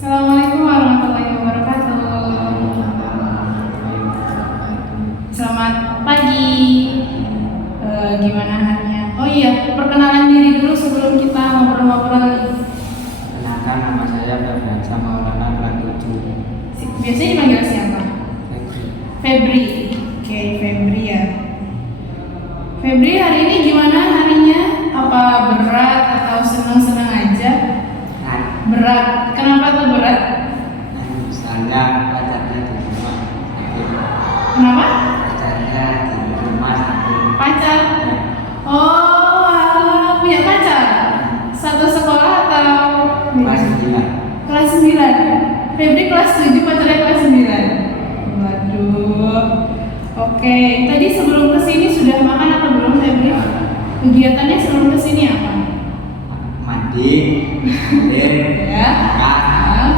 Assalamualaikum warahmatullahi wabarakatuh. Selamat pagi. Gimana harinya? Oh iya, perkenalan diri dulu sebelum kita ngobrol-ngobrol lagi. Kenalkan, nama saya Febriansyah Maulana kelas 7. Biasanya dipanggil siapa? Febri. Febri. Oke, Febri ya. Febri, hari ini gimana harinya? Apa berat atau senang-senang aja? Nah, Berat. Kenapa tuh berat? misalnya pacarnya di rumah sakit. Kenapa? Pacarnya di rumah sakit. Pacar. Oh, alah, punya pacar. Satu sekolah atau Kelas 9. kelas 9? Febri kelas 7, pacarnya kelas 9. Waduh. Oke, tadi sebelum kesini sudah makan apa belum, Febri? Kegiatannya sebelum kesini apa? Mandi, mandir, Ya. makan.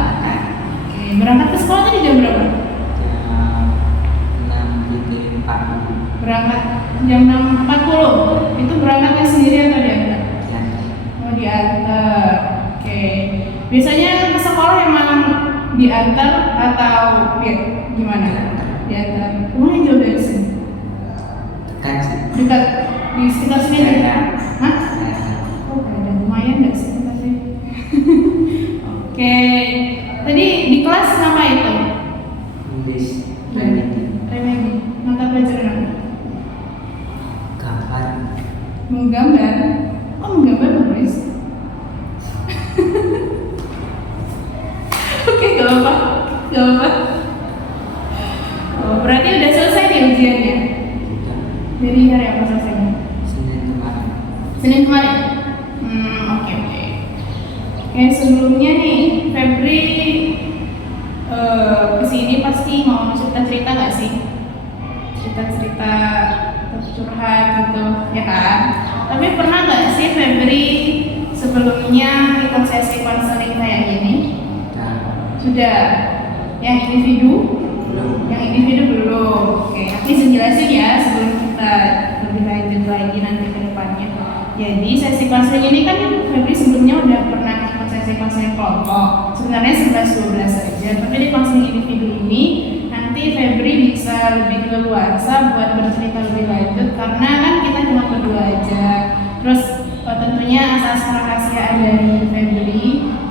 Oke, berangkat ke sekolah tadi jam berapa? Jam 6.40. Berangkat jam 6.40. Itu berangkatnya sendiri atau diantar? Ya, Oh, diantar. Oke. Biasanya ke sekolah emang diantar atau ya, gimana? Diantar. Rumahnya jauh dari sini? dekat sih. Dekat di sekitar sini aja? Ya. Hah? Ya, Oh, ada lumayan nggak sih tapi? Oke. Tadi di kelas nama itu? nulis remedi, Remedi. Mata pelajaran apa? gambar. Menggambar. Oh, menggambar nulis. Oke, gak apa-apa. Gak apa-apa. Oh, berarti udah selesai nih ujiannya? Sudah Dari hari apa selesainya? Senin kemarin. Senin kemarin? Oke. Oke, sebelumnya nih, Febri kesini pasti mau cerita-cerita gak sih? Cerita-cerita curhat gitu, ya kan? Tapi pernah gak sih Febri sebelumnya ikut sesi konseling kayak gini? Sudah. Yang individu? Belum. Yang individu belum. Oke, nanti saya jelasin ya sebelum kita lebih lanjut lagi nanti ke depannya. Jadi sesi konseling ini kan Febri sebelumnya udah pernah ikut sesi konseling kelompok. Sebenarnya 11-12 saja, tapi di konseling individu ini nanti Febri bisa lebih leluasa buat bercerita lebih lanjut karena kan kita cuma berdua aja. Terus tentunya asas kerahasiaan dari Febri,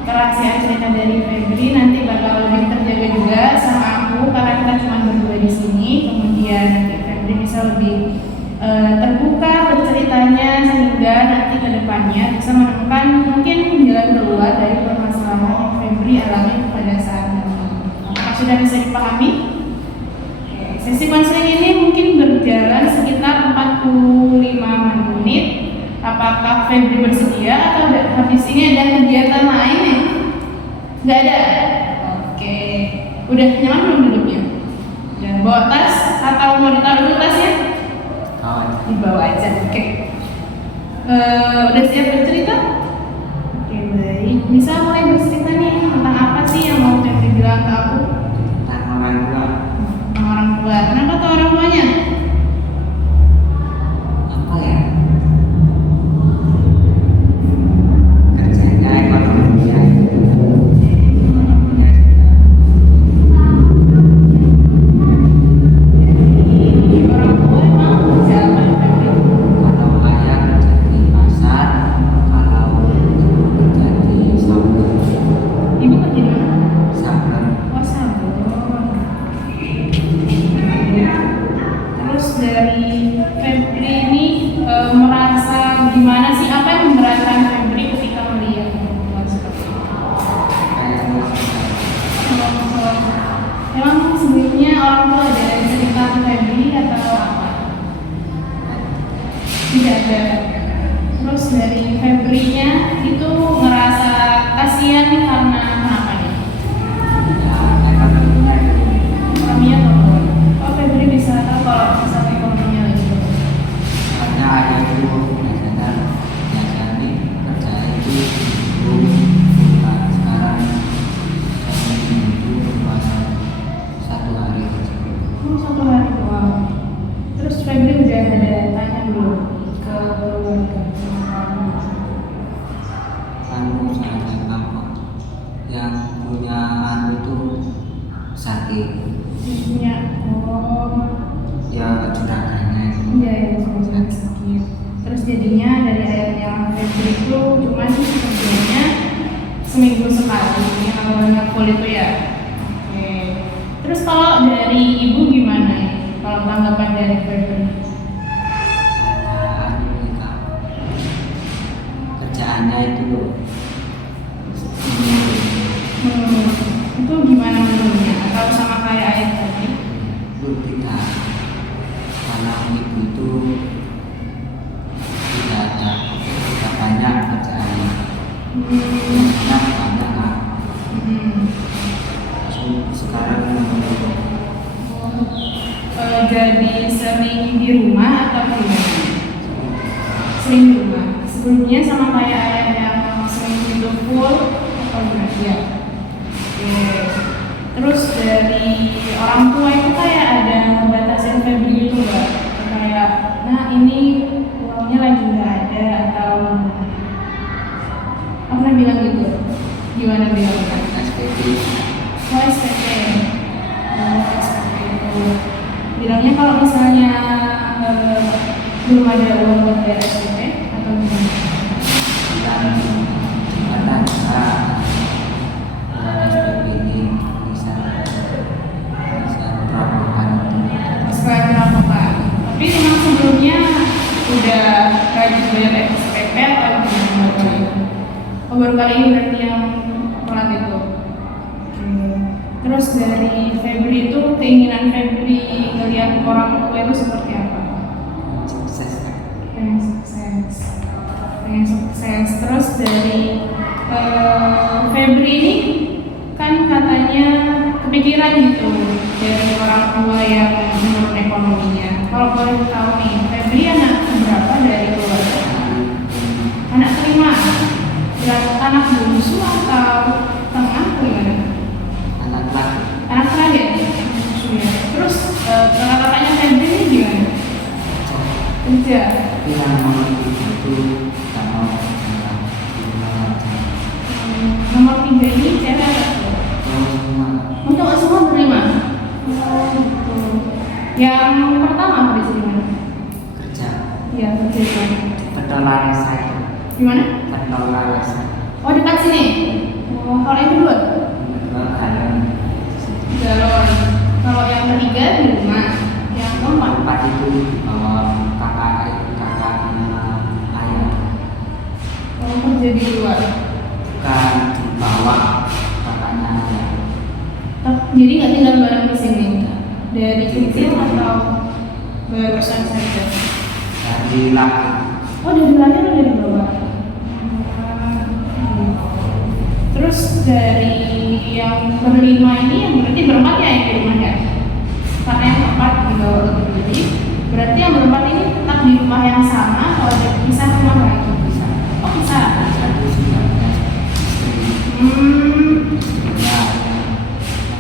kerahasiaan cerita dari Febri nanti bakal lebih terjaga juga sama aku karena kita cuma berdua di sini. Kemudian nanti Febri bisa lebih terbuka berceritanya sehingga nanti ke depannya bisa menemukan mungkin jalan keluar dari permasalahan yang Febri alami pada saat ini. Apakah sudah bisa dipahami? Oke, sesi konseling ini mungkin berjalan sekitar 45 menit. Apakah Febri bersedia atau habis ini ada kegiatan lain nih? Nggak ada? Oke. Udah nyaman belum duduknya? Udah bawa tas atau mau ditaruh dulu tasnya? Dibawa aja, oke. Udah siap bercerita? Oke, baik. Bisa mulai bercerita nih tentang apa sih yang mau Febri bilang ke aku? Tentang orang tua. Tentang orang tua. Kenapa tuh orang tuanya? Apa ya? Kerjanya ekonominya. Orang tua emang kerja apa Febri? Kalau ayah kerja di pasar, kalau ibu kerja di sabun. Ibu kerja di mana? Sabun. Oh, sabun. Terus dari Febri ini merasa gimana sih? Apa yang memberatkan Febri ketika melihat orang tua seperti itu? Kayak Emang sebelumnya orang tua ada cerita ke Febri atau apa? Tidak ada. Terus dari Febrinya itu ngerasa kasihan karena kenapa nih? ekonominya dulu. Ekonominya turun. Oh, Febri bisa tahu kalau misalnya ekonominya lagi turun. Karena ayah itu biasanya kerja itu ibu bukan sekarang itu cuma 1 hari kerja. Oh, 1 hari doang. Terus Febri udah ada tanya dulu ke keluarga. ibunya anu itu sakit, Ibunya, oh, ya juragannya itu. iya ya, sudah sakit. Terus jadinya dari ayahnya Febri itu cuma sih kerjanya seminggu sekali yang full itu ya. Oke. Terus kalau dari ibu gimana ya? Kalau tanggapan dari Febri? Saya anu nih, Kak, kerjaannya itu loh Hmm, itu gimana menurutnya? Atau sama kayak ayah tadi? tidak, karena ibu itu tidak banyak kerjaannya, Hmm, banyak Kak. hmm. Sekarang Jadi sering di rumah atau gimana? Sering di rumah. Sebelumnya sama kayak ayah yang sering itu full atau gimana? Ya. Oke. Terus dari orang tua itu kayak ada ngebatasin Febri itu nggak? Kayak, nah ini uangnya lagi nggak ada atau gimana? Pernah bilang gitu? Gimana bilangnya? SPP Oh, SPP. Oh, SPP itu. Bilangnya kalau misalnya belum ada uang buat bayar SPP atau gimana? dan jembatan Kak, SPP ini bisa melakukan Sekarang berapa Pak? Tapi memang sebelumnya udah rajin bayar SPP atau gimana baru kali ini? Oh, baru kali ini berarti yang telat itu. Oke. Terus dari Febri itu keinginan Febri ngelihat orang tua itu seperti apa? sukses Kak. Pengen sukses. Pengen sukses. Terus dari Febri ini kan katanya kepikiran gitu dari orang tua yang menurut ekonominya. Kalau boleh tahu nih, Febri anak berapa dari keluarga? Anak kelima. Berapa anak bungsu atau tengah atau gimana? Anak laki Anak terakhir. Ya. Terus kakak-kakaknya Febri ini gimana? Kerja. tapi yang nomor 7 itu tak mau kerja di rumah aja. Nomor 3 ini cewek atau cowok? Cowok semua Untuk semua berlima. Oh, gitu. Yang pertama apa di sini mana? kerja Iya, kerja di mana? petolan saya Gimana? petolan saya Oh, dekat sini. Oh, kalau yang kedua? kalian Galon. Kalau yang ketiga di rumah. Yang keempat. empat itu dibawa kakaknya ayah, Oh, kerja di luar. bukan dibawa kakaknya ayah. Jadi nggak tinggal bareng di sini. Dari kecil atau barusan saja? Dari laki Oh, dari lahir udah dibawa. Terus dari yang berlima ini yang berarti berempat ya yang di rumah ya? Karena yang keempat dibawa ke jadi berarti yang berempat ini tetap di rumah yang sama atau ada pisah rumah lagi? bisa Oh, pisah. satu sudah punya istri, Hmm. yang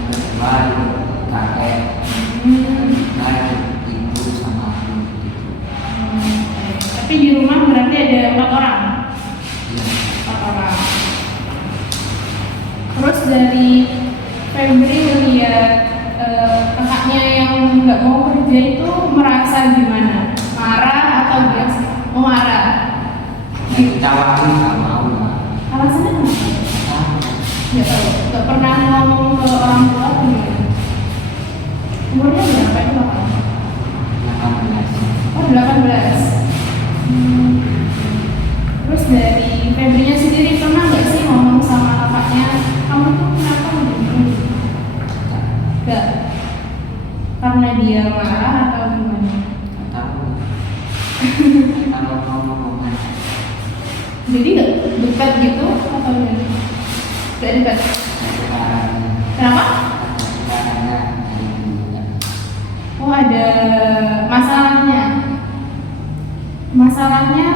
kedua itu kakek, Hmm. ketiga itu ibu sama aku gitu. Tapi di rumah berarti ada 4 orang. Iya. 4 orang. Terus dari Febri melihat kakaknya yang nggak mau kerja itu merasa gimana? Marah atau biasa? Oh, marah. Yang ditawarin nggak mau lah. Alasannya kenapa? Nggak tahu. Nggak pernah ngomong ke orang tua atau gimana? Umurnya berapa itu kakaknya? 18. Oh, 18. Terus dari Febrinya sendiri pernah nggak sih ngomong sama kakaknya, kamu tuh kenapa begini? Nggak. Karena dia marah atau gimana? Nggak tahu. Kalau ngomong Jadi nggak dekat gitu atau gimana? Nggak dekat. sekarang Kenapa? sekarangnya dari dulu ya. Oh, ada masalahnya. Masalahnya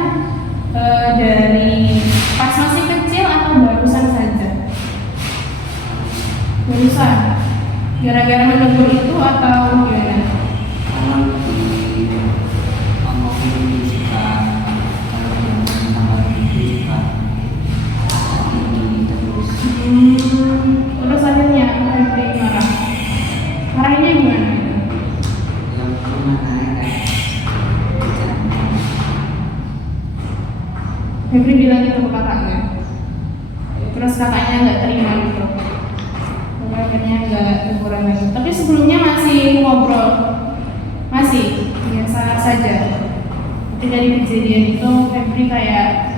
dari pas masih kecil atau barusan saja? Barusan. Gara-gara menegur itu atau gimana? Kalau di ngomongin itu juga, kalau yang sama itu juga tinggi terus. Terus Febri bilang gitu ke kakaknya. Terus kakaknya nggak terima gitu. Lalu akhirnya nggak teguran lagi. Tapi sebelumnya masih ngobrol, masih biasa saja. Tapi dari kejadian itu Febri kayak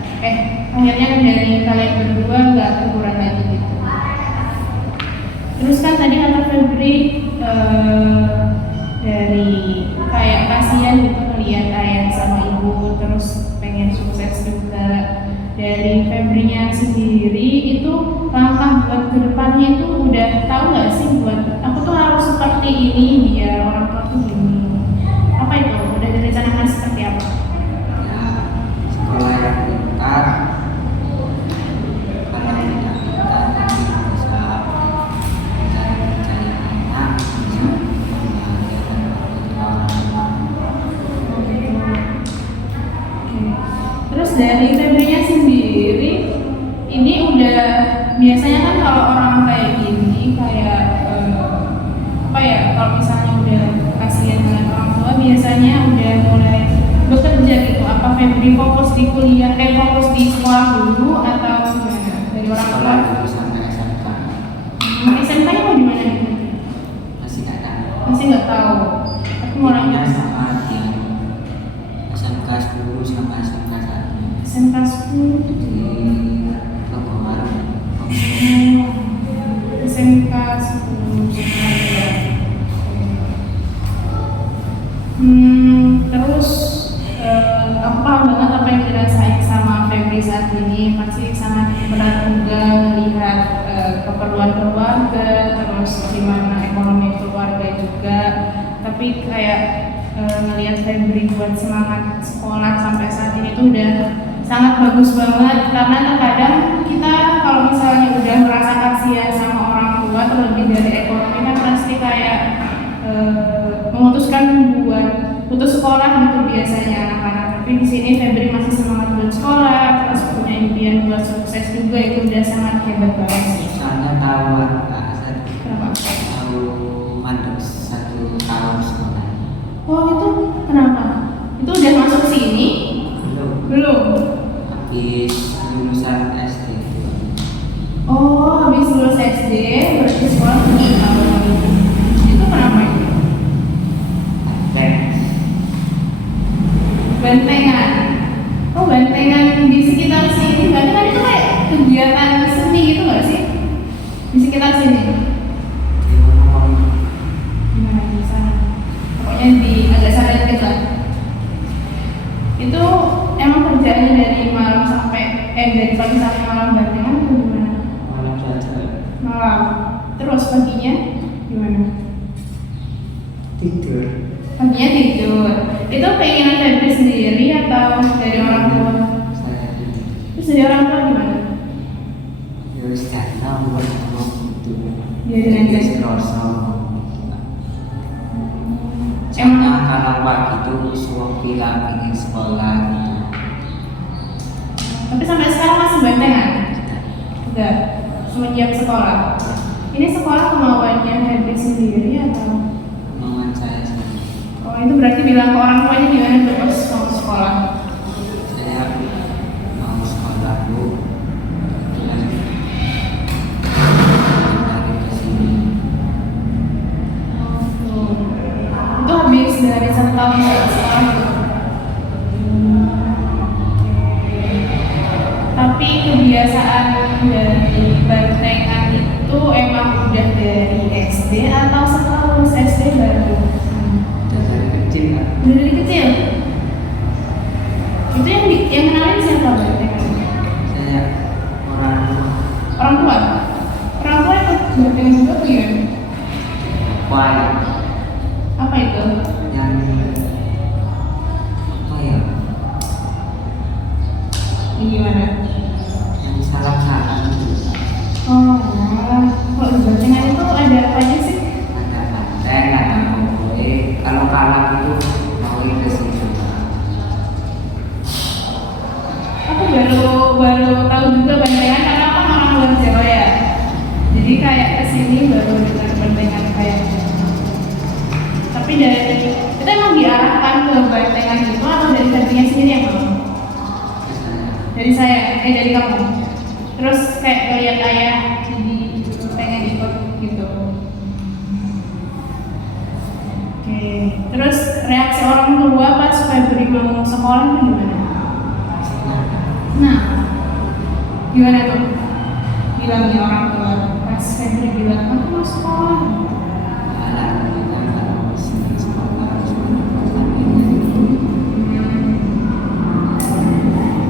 akhirnya dari kalian berdua nggak teguran lagi gitu. Terus kan tadi kata Febri dari kayak kasihan gitu ngeliat ayah sama ibu terus pengen sukses juga. Dari Febrinya sendiri itu langkah buat kedepannya itu udah tahu nggak sih buat aku tuh harus seperti ini biar orang tua tuh gini. Apa itu? Udah direncanakan seperti apa? Ya, sekolah yang pintar. Kalau tidak pintar nanti bisa mencari anak, bisa membahagiakan orang tua. Terus dari Febrinya sendiri, ini udah biasanya kan kalau orang kayak gini kayak apa ya? Kalau misalnya udah kasihan dengan orang tua, biasanya udah mulai bekerja gitu. Apa Febri fokus di kuliah, fokus di sekolah dulu atau gimana? Dari orang tua? Sekolah dulu sampai SMK. SMK-nya mau di mana gitu? Masih nggak tahu. Masih nggak tahu. Aku mau Pokoknya nanya. sama yang SMK 10 sama SMK 1 SMK 10 di Bogor. SMK 10 Surabaya. Terus aku paham banget apa yang dirasain sama Febri saat ini. Pasti sangat berat juga melihat keperluan keluarga, terus gimana ekonomi keluarga juga. Tapi kayak ngelihat Febri buat semangat sekolah sampai saat ini tuh udah sangat bagus banget. Karena terkadang kita kalau misalnya udah merasa kasihan sama orang tua terlebih dari ekonomi kan pasti kayak memutuskan buat putus sekolah gitu biasanya anak-anak. Tapi di sini Febri masih semangat buat sekolah, terus punya impian buat sukses juga, itu udah sangat hebat banget sih. Soalnya tahu Kenapa? tahu mandek 1 tahun sekolah. Oh itu kenapa? Itu udah masuk sini? Belum. Belum. Habis lulusan SD. Oh habis lulus SD berarti sekolah 7 tahun. Itu kenapa itu? Teks. Bantengan. Oh bantengan di sekitar sini. Berarti kan itu kayak kegiatan seni gitu nggak sih? Di sekitar sini. Gimana di sana? Pokoknya di agak sana dikit lah. Itu emang kerjaannya dari malam sampai dari pagi sampai malam bantengan atau gimana? Malam saja. Malam. Terus paginya gimana? Tidur. Paginya tidur. Itu keinginan Febri sendiri atau dari orang tua? Saya tidur. Terus dari orang tua gimana? Ya wis karena umur ngomong gitu. Biarin aja. Jadi serasa. Emang- Karena kalau pagi itu suami bilang ingin sekolah gitu. Tapi sampai sekarang masih bantengan? Enggak. Semenjak sekolah. Ini sekolah kemauannya Febri sendiri atau? Kemauan saya sendiri. Oh itu berarti bilang ke orang tuanya gimana terus mau sekolah? Saya mau sekolah dulu. Kemudian dari ke sini. Itu habis dari 1 tahun sekolah itu. Tapi kebiasaan dari bantengan itu emang udah dari SD atau setelah lulus SD baru? Dan dari kecil kan. Udah dari kecil? Itu yang kenalin siapa bantengan? Saya orang Orang tua? Orang tua ikut bantengan juga tuh ya? kuat Apa itu? yang apa ya? Ini gimana? Yang salah-salah itu. Oh, kalau di bantengan itu ada apa aja sih? Ada banteng, ada kowe. Kalau kalah itu mau ke situ. Aku baru tahu juga bantengan karena aku orang luar Jawa ya. Jadi kayak kesini baru dengar bantengan kayak gitu. Tapi dari itu emang diarahkan ke bantengan itu atau dari Febrinya sendiri yang mau? Misalnya Dari saya. kamu. Terus kayak ngeliat ayah jadi pengen ikut gitu. Oke. Terus reaksi orang tua pas Febri mau sekolah itu gimana? Nah, gimana tuh? Bilangnya orang tua pas Febri bilang aku mau sekolah.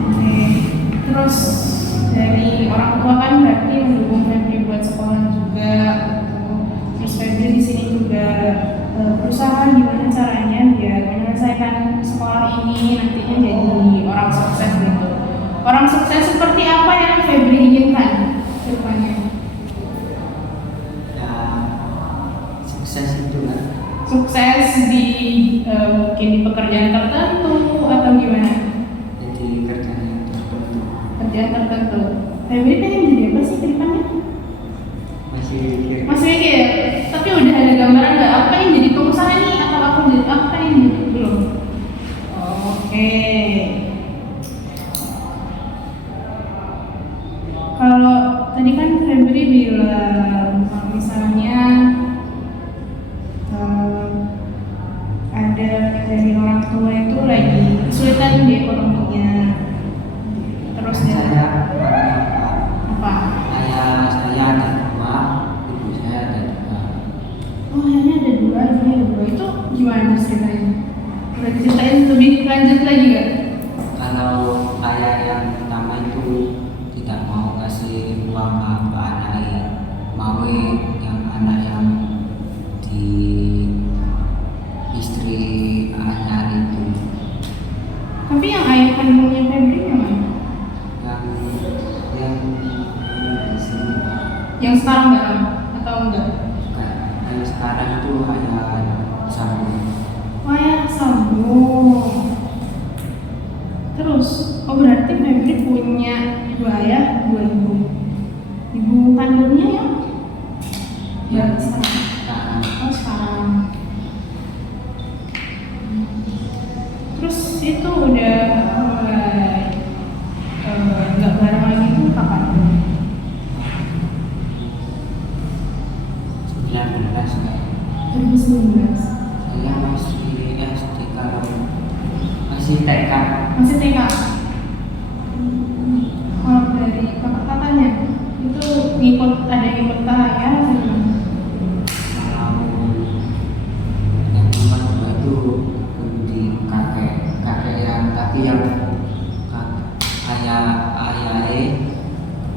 Oke. Terus dari orang tua kan berarti mendukung Febri buat sekolah juga. Terus Febri di sini juga berusaha gimana caranya biar menyelesaikan sekolah ini nantinya jadi orang sukses gitu. Orang sukses seperti apa yang Febri inginkan ke depannya? Ya, sukses itu kan. Sukses di mungkin di pekerjaan tertentu atau gimana? Jadi kerjanya tertentu. Pekerjaan tertentu. Febri pengen jadi apa sih ke depannya? Masih mikir. Masih mikir, tapi udah ada gambaran nggak apa yang jadi pengusaha nih atau apa yang jadi belum? Oke. Kalau tadi kan Febri bilang kalau misalnya ada dari orang tua itu lagi kesulitan di ekonominya, terus dia Saya apa? ayah saya ada dua, ibu saya ada dua. Oh, ayahnya ada dua, ibunya ada dua. Itu gimana ceritanya? Boleh diceritain lebih lanjut lagi nggak? Kalau ayah yang pertama itu tidak mau kasih uang ke anaknya, mau yang anak yang di istri ayah itu, Tapi yang ayah kandungnya Febri yang mana? yang di sini. Yang sekarang bareng atau enggak? Bukan. Yang sekarang itu ayah sambung. Oh, ayah sambung. Terus, oh berarti Febri punya dua ayah, dua ibu. Ibu kandungnya yang sekarang. Sekarang Oh, sekarang. Terus itu udah mulai nggak bareng lagi itu kapan? 19 kan. 2019. Saya masih SD kalau masih TK. Masih TK. Kalau dari kakak-kakaknya itu ngikut ada yang ngikut ke ayah atau gimana? Kalau yang nomor dua itu di kakek yang tapi yang ayah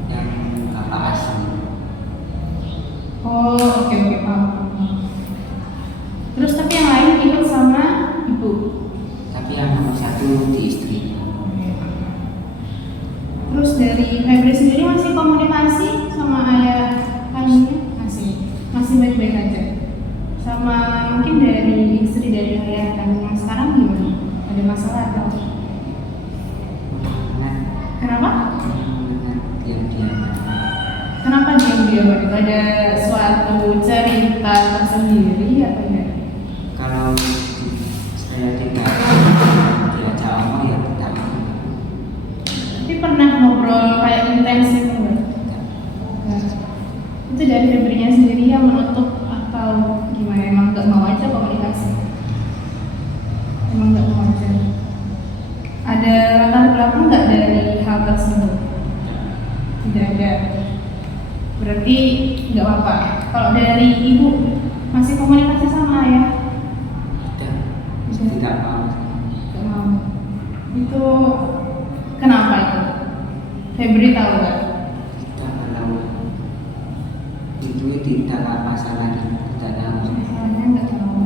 yang kakak asli. Oh, oke paham. Terus tapi yang lain ikut sama ibu. Tapi yang nomor satu di istri. Terus dari Febri sendiri masih komunikasi sama ayah kandungnya? Masih baik-baik aja. Sama mungkin dari istri dari ayah kandung yang sekarang gimana? Ada masalah atau? Nah, Kenapa? diam-diam. Kenapa diam-diam? Ada suatu cerita tersendiri atau enggak? Kalau saya tidak diajak omong ya tidak. Tapi pernah ngobrol kayak intensif enggak? Nah, itu dari Febrinya sendiri yang menutup atau gimana? Emang nggak mau aja komunikasi? Emang nggak mau aja? Ada latar belakang nggak dari hal tersebut? Tidak ada. Berarti nggak apa-apa. Kalau dari ibu masih komunikasi sama ayah? Tidak mau. Nggak mau. Itu kenapa itu? Febri tahu nggak? Kita kalau itu tidak masalah tidak tahu. Misalnya nggak tahu.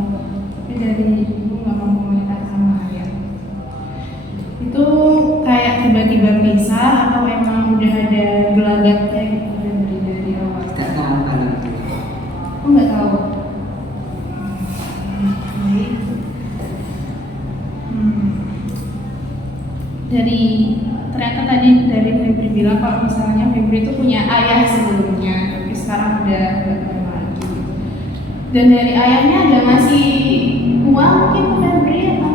Tapi dari ibu nggak mau komunikasi sama ayah. Itu kayak tiba-tiba pisah atau emang udah ada gelagatnya gitu dari awal? Tidak tahu kalau itu. Aku nggak tahu. Baik. Dari ternyata tadi dari Febri bilang kalau misalnya Febri itu punya ayah sebelumnya, tapi sekarang udah nggak ada lagi. Dan dari ayahnya ada ngasih uang mungkin ke Febri atau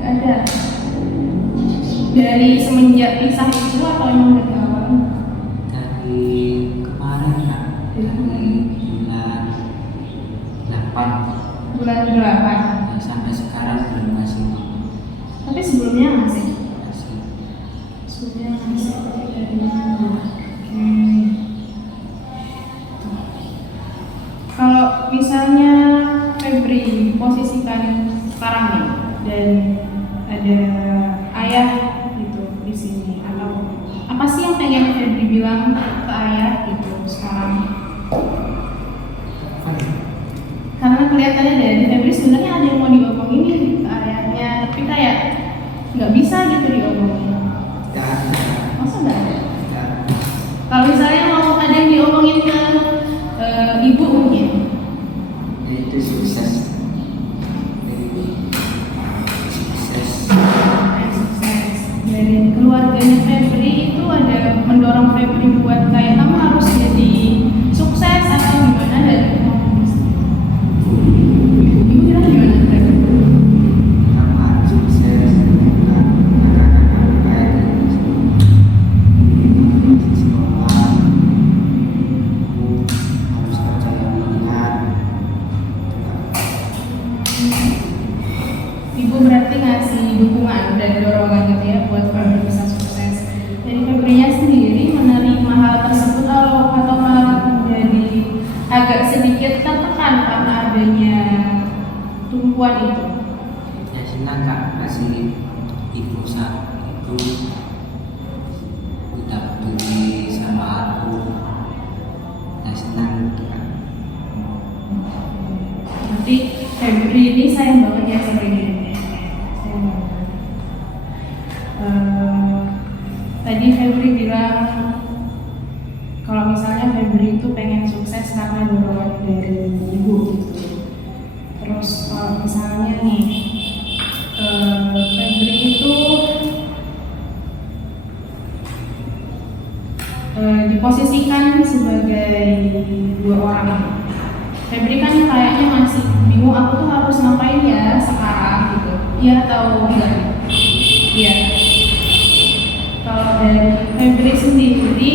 nggak ada? Dari semenjak pisah itu atau emang nggak tahu? dari bulan 8 Bulan 8. sampai sekarang belum masih Tapi sebelumnya masih. masih Sebelumnya masih. Kalau misalnya Febri posisikan sekarang nih dan ada ayah gitu di sini, atau apa sih yang pengen Febri bilang ke ayah gitu sekarang? Karena kelihatannya dari Febri sebenarnya ada yang mau diomongin nih ke ayahnya, tapi kayak nggak bisa gitu diomongin. Masa nggak ada? Kalau misalnya mau ada yang diomongin ke ibu mungkin. itu sukses sukses Sukses. Dari keluarganya Febri itu ada mendorong Febri buat kayak kamu harus jadi sukses atau gimana dari kamu sendiri? Ibu bilang gimana Febri? kamu harus sukses anak-anak baik di sekolah kamu harus kerja yang benar. Ibu berarti ngasih dukungan dan dorongan gitu ya buat Febri bisa sukses. Dari Febrinya sendiri menerima hal tersebut atau malah menjadi agak sedikit tertekan karena adanya tumpuan itu. Ya senang kak kasih ibu saat itu udah peduli sama aku. Ya senang kak. Berarti Febri ini sayang banget ya sama dirinya. Sayang banget. Tadi Febri bilang kalau misalnya Febri itu pengen sukses karena dorongan dari ibu gitu. Terus kalau misalnya nih Febri itu diposisikan sebagai dua orang. Febri kan kayaknya masih bingung aku tuh harus ngapain ya sekarang gitu. Iya atau enggak? Iya. Kalau dari Febri sendiri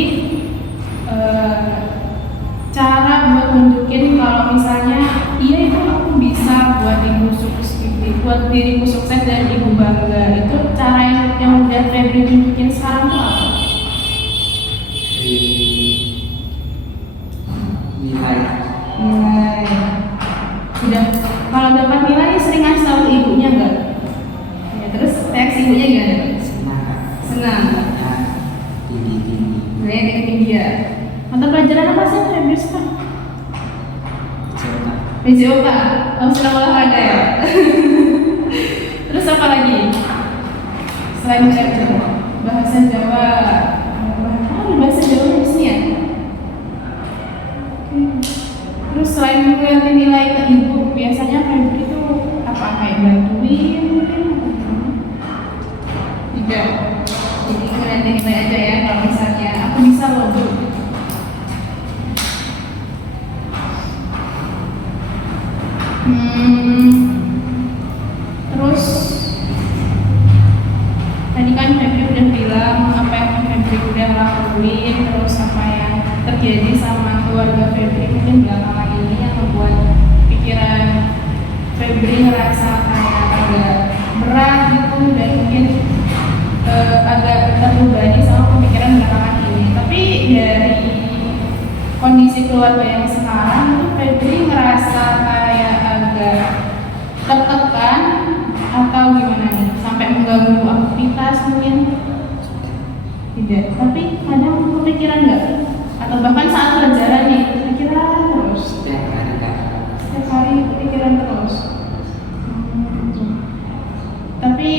cara buat nunjukin kalau misalnya iya itu aku bisa buat diriku sukses dan ibu bangga, itu cara yang udah Febri tunjukin sekarang tuh apa? Nilai Nilai. Udah kalau dapat nilai sering ngasih tahu ibunya enggak? Ya, terus reaksi ibunya gimana? senang kak. Senang. Ya tinggi-tinggi Nilainya tinggi ya. Mata pelajaran apa sih yang Febri suka? coba PJOK. Kamu senang olahraga ya? Terus apa lagi? Selain bahasa Jawa. Bahasa Jawa di sini ya? Terus selain ngeliatin nilai ke ibu, biasanya Febri itu apa kayak bantuin mungkin? Tidak. Jadi ngeliatin nilai aja ya. Kalau misalnya aku bisa loh Bu. Terus tadi kan Febri udah bilang apa yang Febri udah lakuin, terus apa yang terjadi sama keluarga Febri mungkin belakangan ini yang membuat pikiran Febri ngerasa kayak agak berat gitu dan mungkin agak terbebani sama pemikiran belakangan ini. Tapi dari kondisi keluarga yang sekarang itu Febri ngerasa kayak agak tertekan atau gimana nih, sampai mengganggu aktivitas mungkin? Tidak, tapi kadang kepikiran nggak? Atau bahkan saat pelajaran nih, kepikiran terus? setiap hari kak. Setiap hari kepikiran terus? Tapi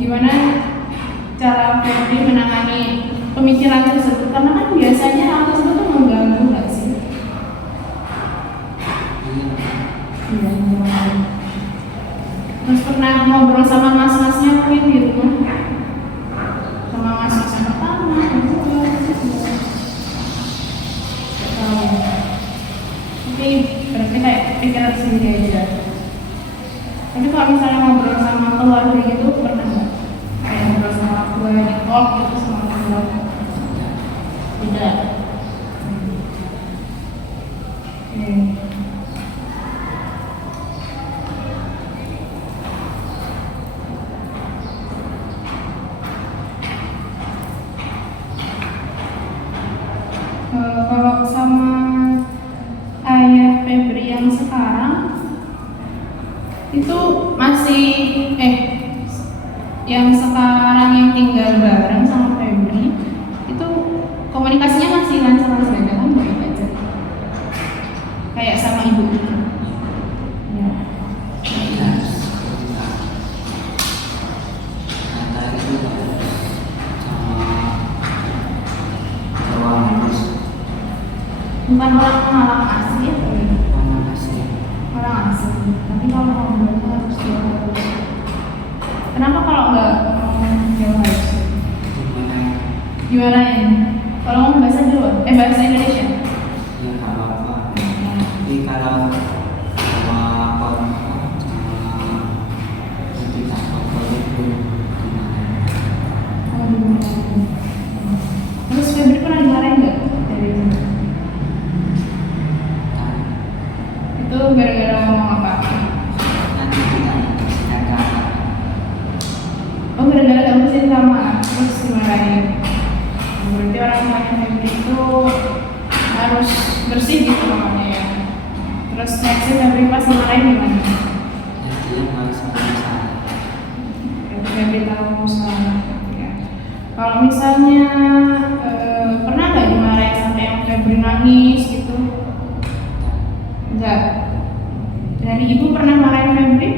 gimana cara Febri menangani pemikiran tersebut? Karena kan biasanya hal tersebut tuh mengganggu nggak sih? Iya, mengganggu. Terus pernah ngobrol sama mas-masnya mungkin di rumah? Sama mas-mas yang pertama, yang kedua, ketiga. Gak tahu. Tapi berarti kayak pikiran sendiri aja. Tapi kalau misalnya ngobrol sama keluarga gitu pernah nggak? Kayak ngobrol sama keluarga di talk gitu sama keluarga? Tidak. Oke. Kalau sama ayah Febri yang sekarang itu masih yang sekarang yang tinggal bareng sama Febri itu komunikasinya masih lancar-lancar aja kan, baik aja kayak sama ibu gitu. Ya. Antara itu sama ruang harus Bukan orang asli ya, orang asing. orang asli. Tapi kalau ngobrolnya harus Jawa harus. Kenapa kalau nggak ngomong Jawa harus? Gimana ini? Kalau ngomong bahasa Jawa, bahasa Indonesia. Ya kalau apa, tapi kalau sama orang sama tidak apa itu gimana? Oh, gimana? Terus Febri pernah dimarahin nggak dari itu? Itu gara-gara ngomong apa? Nanti kita silakan. Oh, gara-gara kamu sih sama, terus dimarahin. Berarti orang tuanya Febri itu harus bersih gitu namanya ya. Terus nextnya Febri pas dimarahin gimana? Jadi yang harus berusaha. Febri tahu salah ya. Kalau misalnya pernah nggak dimarahin sampai yang Febri nangis gitu? Enggak. Dari ibu pernah marahin Febri?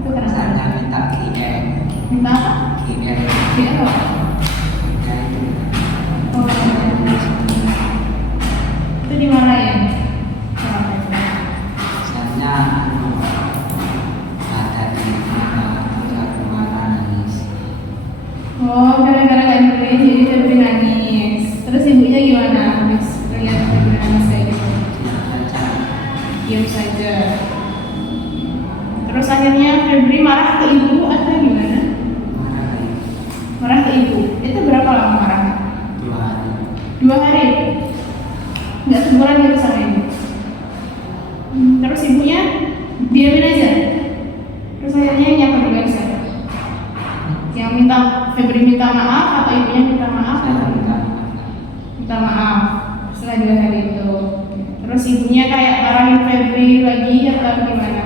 Itu kenapa? Saya minta KM. Minta apa? KM. Dia apa? Ya itu. Oh, itu dimarahin sama Febri. Misalnya ada di mana ada keluar nangis. Oh, gara-gara gak dibeliin jadi Febri nangis. Terus ibunya gimana habis lihat Febri nangis kayak gitu? Tidak baca. Diam saja. Terus akhirnya Febri marah ke ibu atau gimana? Mana lagi? Marah ke ibu. Itu berapa lama marahnya? 2 hari. 2 hari? Nggak sebulan gitu sama ibu? Terus ibunya diamin aja? Terus akhirnya yang apa siapa? Yang minta Febri minta maaf atau ibunya minta maaf? Saya minta Minta maaf setelah 2 hari itu. Terus ibunya kayak marahin Febri lagi atau gimana?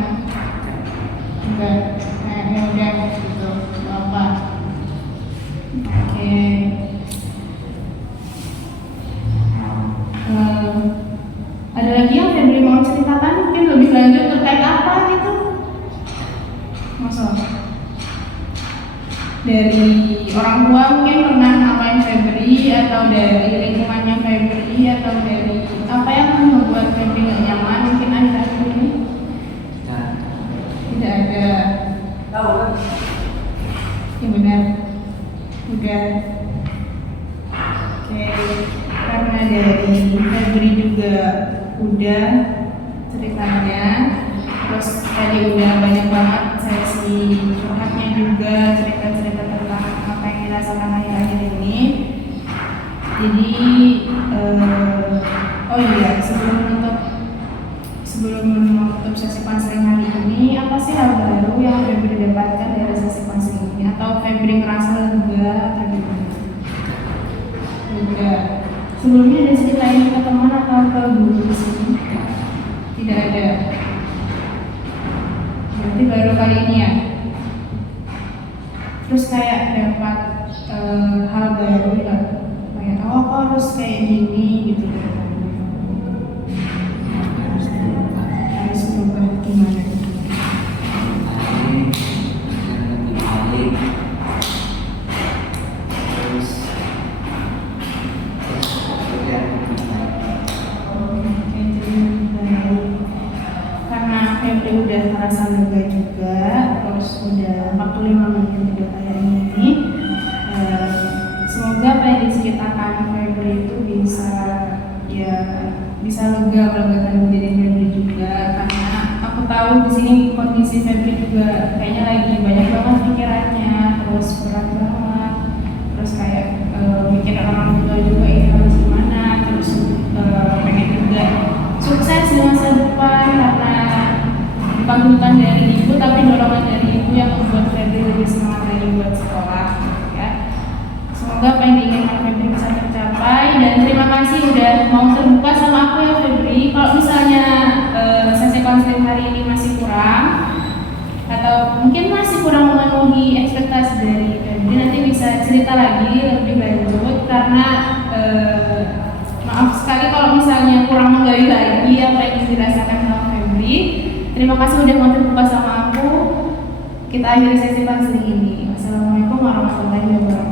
Enggak, ya udah gitu, nggak apa. Oke. Ada lagi yang Febri mau ceritakan mungkin lebih lanjut terkait apa gitu? Masa dari orang tua mungkin pernah ngapain Febri atau dari lingkungannya Febri atau dari apa yang membuat Febri nggak nyaman mungkin akhir-akhir ini? dan Tidak ada. tahu kan? Ya benar. Udah. Oke. Karena dari Febri juga udah ceritanya. Terus tadi udah banyak banget sesi curhatnya juga, cerita-cerita tentang apa yang dirasakan akhir-akhir ini. Jadi oh iya, sebelum menutup sesi konseling hari ini, apa sih hal baru yang Febri dapatkan dari sesi konseling ini? Atau Febri ngerasa lega atau gimana? Lega. Sebelumnya ada ceritain ke teman atau ke guru di sini? Tidak ada. Berarti baru kali ini ya. Terus kayak dapat hal baru ya, kayak oh kok harus kayak gini gitu. Harus berubah gimana? hari yang lebih baik. Terus yang lebih baik. Oke, jadi baik. Karena Febri udah merasa lega juga, terus udah 45 menit juga kayak ini. Semoga apa yang diceritakan Febri itu bisa lega melegakan diri Febri juga, karena aku tahu di sini kondisi Febri juga kayaknya lagi banyak banget pikirannya, terus berat banget, terus kayak mikir orang tua juga ini harus gimana, terus pengen juga semoga apa yang diinginkan Febri bisa tercapai, dan terima kasih udah mau terbuka sama aku ya Febri. Kalau misalnya sesi konseling hari ini masih kurang atau mungkin masih kurang memenuhi ekspektasi dari Febri, nanti bisa cerita lagi lebih lanjut, karena maaf sekali kalau misalnya kurang menggali lagi apa yang dirasakan sama Febri. Terima kasih udah mau terbuka sama aku. Kita akhiri sesi konseling ini. Wassalamualaikum warahmatullahi wabarakatuh.